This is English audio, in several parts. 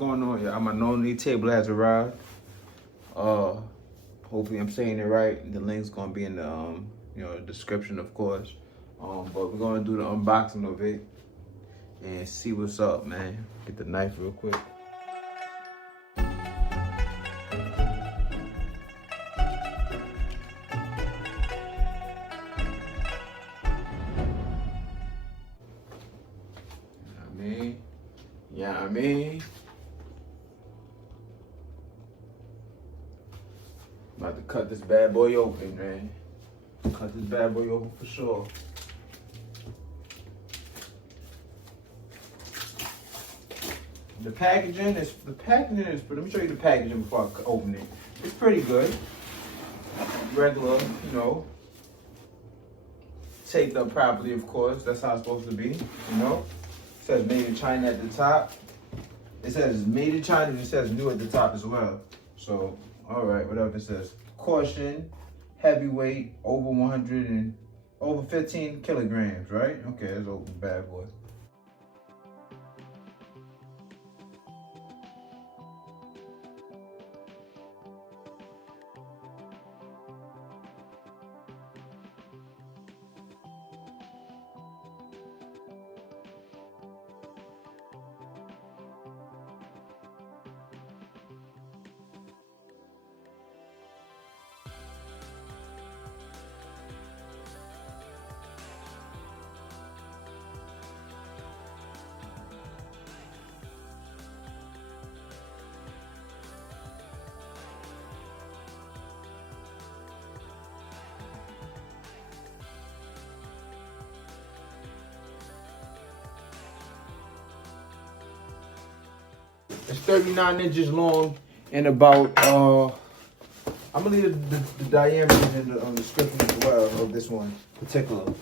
going on? Yeah, my no-need table has arrived. Hopefully I'm saying it right. The link's gonna be in the description, of course. But we're gonna do the unboxing of it and see what's up, man. Get the knife real quick. Yeah, I mean, about to cut this bad boy open, man. Cut this bad boy open for sure. The packaging is, let me show you the packaging before I open it. It's pretty good. Regular, taped up properly, of course. That's how it's supposed to be, It says made in China at the top. It says made in China and it says new at the top as well. So, all right, whatever it says. Caution, heavyweight, over 15 kilograms, right? Okay, let's open the bad boy. It's 39 inches long and about, I'm gonna leave the diameter in the description as well of this one particular.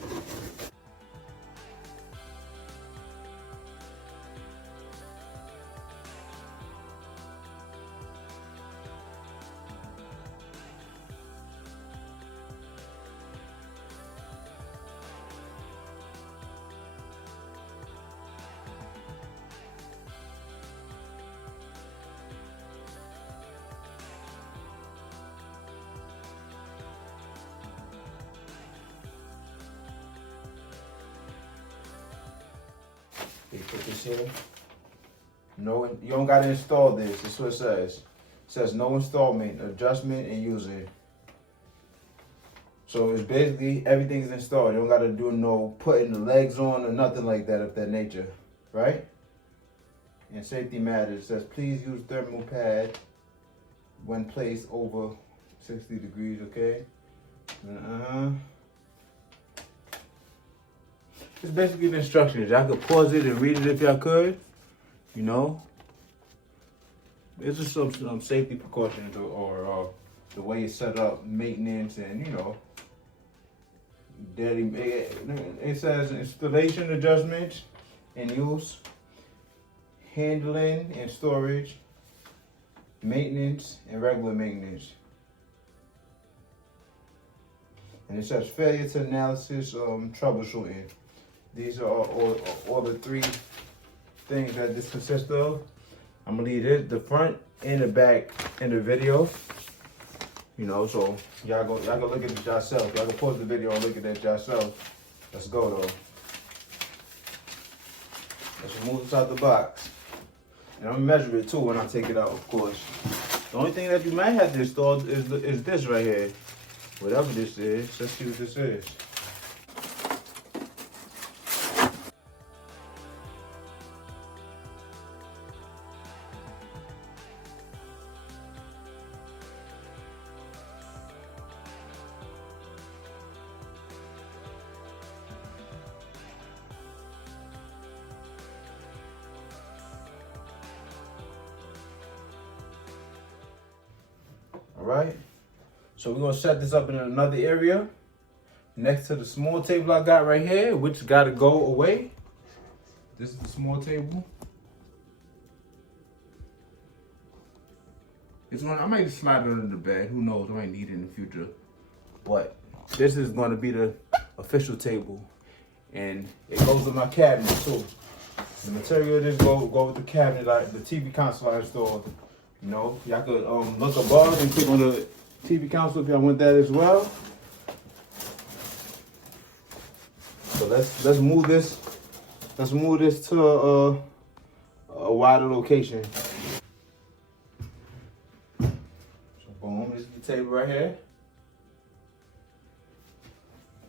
You put this here. No, you don't gotta install this. That's what it says. It says no installment, adjustment, and using. So it's basically everything's installed. You don't gotta do no putting the legs on or nothing like that of that nature, right? And safety matters. It says please use thermal pad when placed over 60 degrees. Okay. It's basically the instructions. Y'all could pause it and read it if y'all could. It's just some safety precautions or the way it's set up, maintenance, and it says installation adjustments and use, handling and storage, maintenance and regular maintenance. And it says failure to analysis, troubleshooting. These are all the three things that this consists of. I'm gonna leave the front and the back in the video. So y'all go look at it yourself. Y'all can pause the video and look at that yourself. Let's go though. Let's remove this out the box. And I'm gonna measure it too when I take it out, of course. The only thing that you might have to install is this right here. Whatever this is, let's see what this is. All right, so we're gonna set this up in another area next to the small table I got right here, which gotta go away. This is the small table. This one, I might just slide it under the bed. Who knows? I might need it in the future. But this is gonna be the official table. And it goes with my cabinet too. The material of this go with the cabinet, like the TV console I installed. You know, y'all could look above and click on the TV console if y'all want that as well. So let's move this. Let's move this to a wider location. So boom, this is the table right here.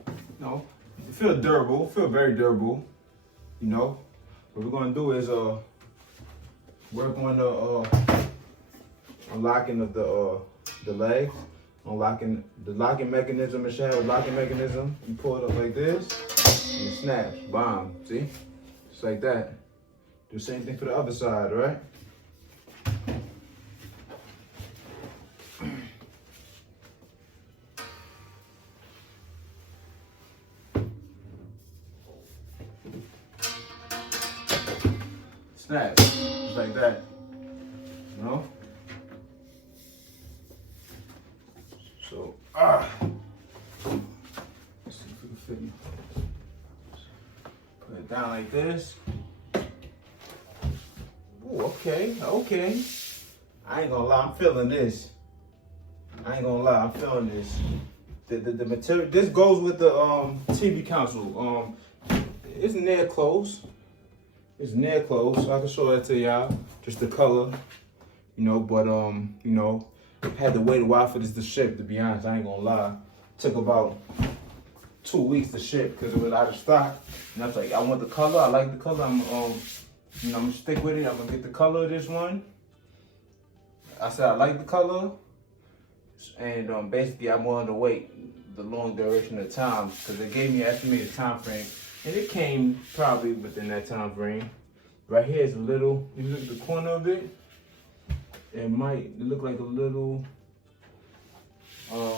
You know, it feels durable, very durable. You know, what we're gonna do is work on the unlocking of the leg, unlocking the locking mechanism. It should have a locking mechanism. You pull it up like this, and it snaps. Bomb. See? Just like that. Do the same thing for the other side, right? Snap. Just like that. You know? So, let's see if we can fit me. Put it down like this. Ooh, okay. I ain't gonna lie, I'm feeling this. I'm feeling this. The material, this goes with the TV console. It's near close. So I can show that to y'all. Just the color, you know. But you know, had to wait a while for this to ship. To be honest, I ain't gonna lie. Took about 2 weeks to ship because it was out of stock. And I was like, I want the color. I like the color. I'm you know, I'm gonna stick with it. I'm gonna get the color of this one. I said I like the color, and basically I'm willing to wait the long duration of time because they gave me an estimated time frame, and it came probably within that time frame. Right here is a little. You look at the corner of it. It might look like a little. Let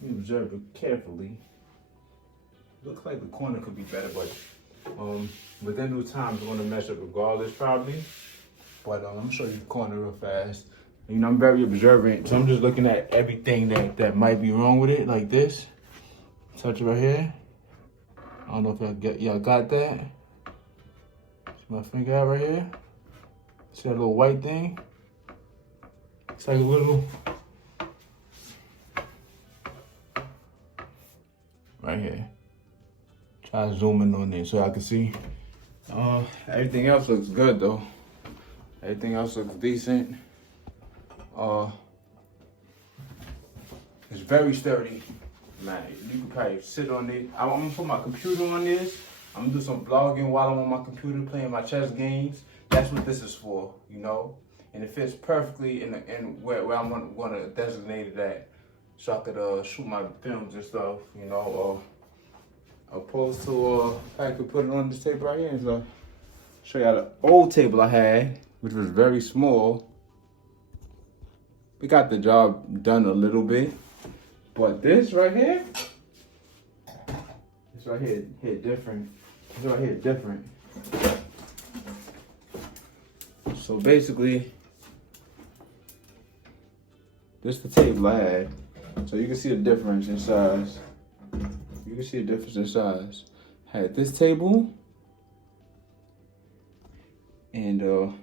me observe it carefully. Looks like the corner could be better, but within due time, it's going to mess up regardless, probably. But I'm gonna show you the corner real fast. You know, I'm very observant, so I'm just looking at everything that might be wrong with it, like this. Touch it right here. I don't know if y'all got that. See my finger out right here. See that little white thing? It's like a little. Right here. Try to zoom in on it so I can see. Everything else looks good though. Everything else looks decent. It's very sturdy. Man, you can probably sit on it. I'm gonna put my computer on this. I'm gonna do some vlogging while I'm on my computer playing my chess games. That's what this is for, you know? And it fits perfectly in where I'm gonna designate it at. So I could shoot my films and stuff, you know, opposed to I could put it on this table right here. So show y'all the old table I had, which was very small. We got the job done a little bit, but this right here, this right here hit different. This right here different. So basically, this is the table I had. So you can see the difference in size. You can see the difference in size. Had this table, and I'm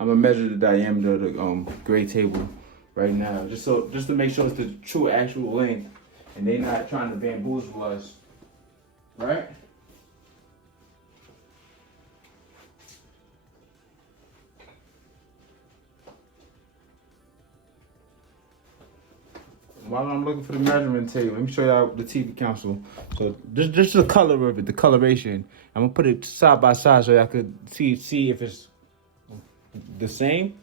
gonna measure the diameter of the gray table right now, just to make sure it's the true actual length, and they're not trying to bamboozle us, right? While I'm looking for the measurement tape, let me show y'all the TV console. So this is the color of it, the coloration. I'm gonna put it side by side so y'all could see if it's the same.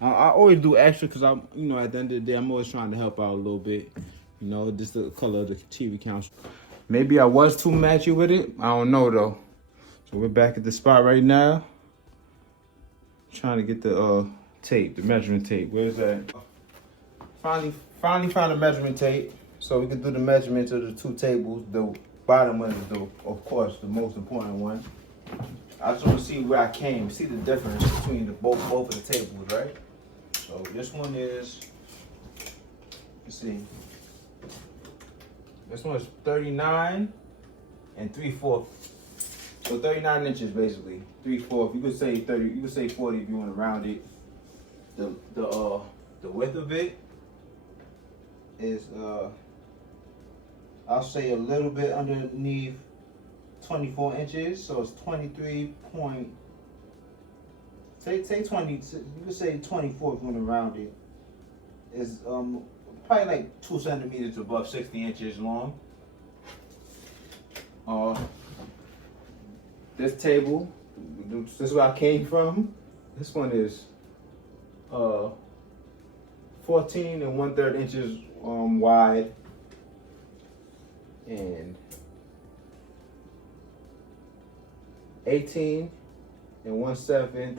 I always do extra because I'm, you know, at the end of the day, I'm always trying to help out a little bit. You know, just the color of the TV console. Maybe I was too matchy with it. I don't know though. So we're back at the spot right now. Trying to get the tape, the measurement tape. Where's that? Finally found the measurement tape, so we can do the measurements of the two tables. The bottom one is of course, the most important one. I just want to see where I came, see the difference between both of the tables, right? So this one is, let's see. This one is 39, and 3/4. So 39 inches basically. 3/4. You could say 30. You could say 40 if you want to round it. The width of it is I'll say a little bit underneath 24 inches. So it's 23 point. Say 20. You could say 24 if you want to round it. Is probably like 2 centimeters above 60 inches long. This table, this is where I came from. This one is 14 1/3 inches wide and 18 1/7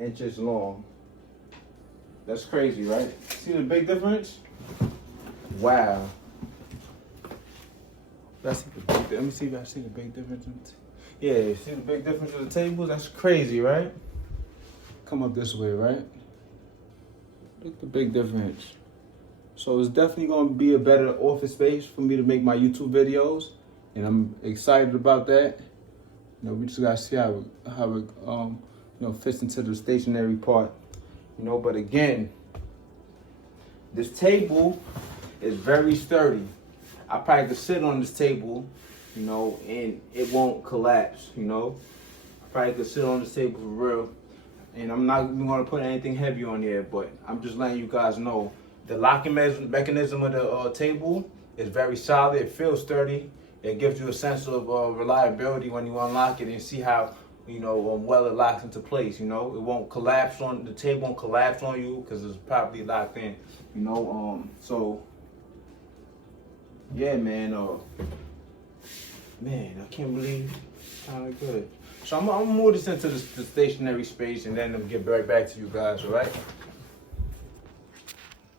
inches long. That's crazy, right? See the big difference? Wow. Let me see if I see the big difference. Yeah, see the big difference of the tables? That's crazy, right? Come up this way, right? Look at the big difference. So it's definitely going to be a better office space for me to make my YouTube videos, and I'm excited about that. You know, we just got to see how it fits into the stationary part. You know, but again, this table is very sturdy. I probably could sit on this table, you know, and it won't collapse, you know. I probably could sit on this table for real. And I'm not even going to put anything heavy on there, but I'm just letting you guys know the locking mechanism of the table is very solid. It feels sturdy. It gives you a sense of reliability when you unlock it and see how, you know, well it locks into place. You know, it won't collapse on the table, won't collapse on you because it's properly locked in. You know, so yeah, man. Man, I can't believe it's kind of good. So I'm gonna move this into the stationary space and then I'm get right back to you guys. All right?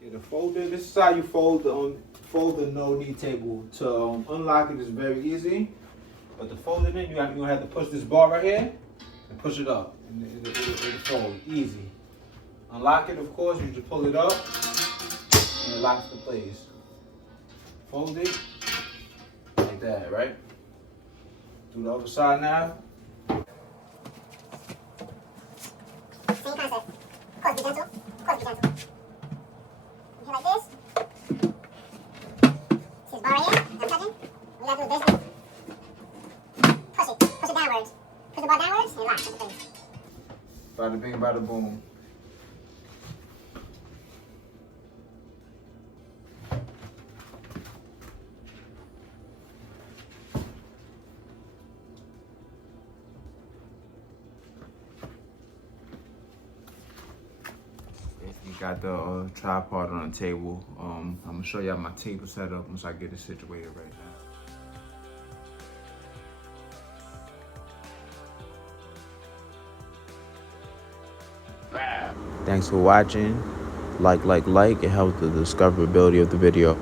Yeah, the folder. This is how you fold the no-knee table. To unlock it is very easy, but to fold it in, you have to push this bar right here and push it up, and it'll fold easy. Unlock it, of course. You just pull it up and it locks in place. Fold it like that, right? Do the other side now. Same concept. Of course, be gentle. Of course, be gentle. You like this. See this bar right here? I'm touching. We gotta do this. Push it. Push it downwards. Push the bar downwards and lock into place. Bada bing, bada boom. Got the tripod on the table. I'm gonna show y'all my table setup once I get it situated right now. Thanks for watching. Like. It helps the discoverability of the video.